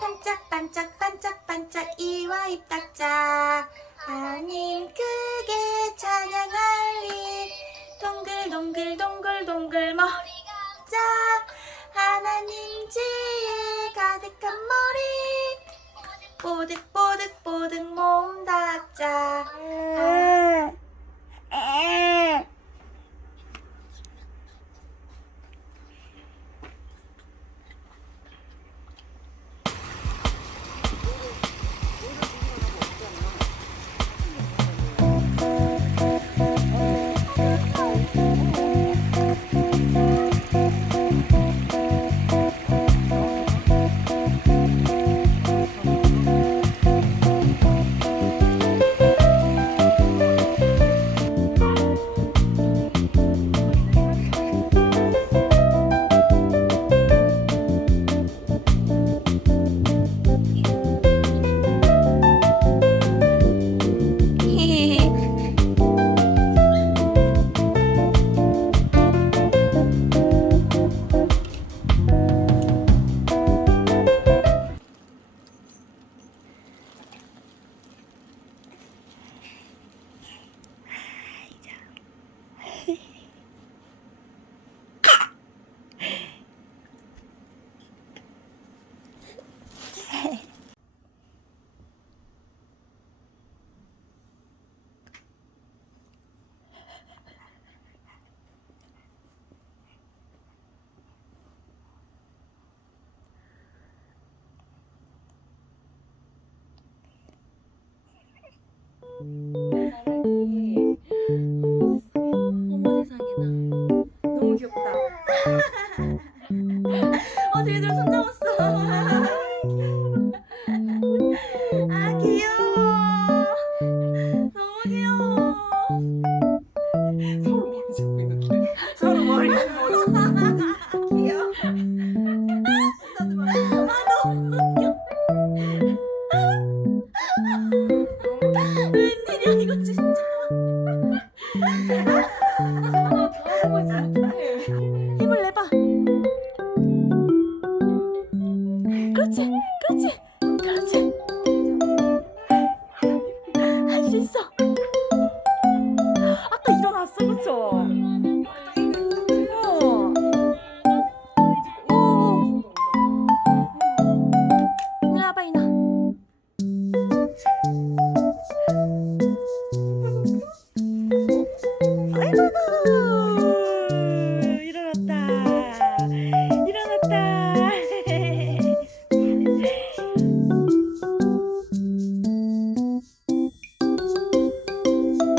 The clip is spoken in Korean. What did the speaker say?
반짝반짝 반짝반짝 이와 입딱짝 하님 크게 찬양할 일. 동글동글 동글동글 머리가 하나님 지혜 가득한 머리. 뽀득뽀득뽀득 몸 닦자. 어 쟤들 손 잡았어. 아 귀여워. 너무 귀여워. 서로 머리 잡고. 있는데 서로 머리 귀여워. 아 너무 웃겨 웬일이야 이거 진짜. 하나 더 하고 있어 힘을 내봐. 그렇지 그렇지 그렇지 할 수 있어 아까 일어났어 그쵸? 어. 어. 이리 아이고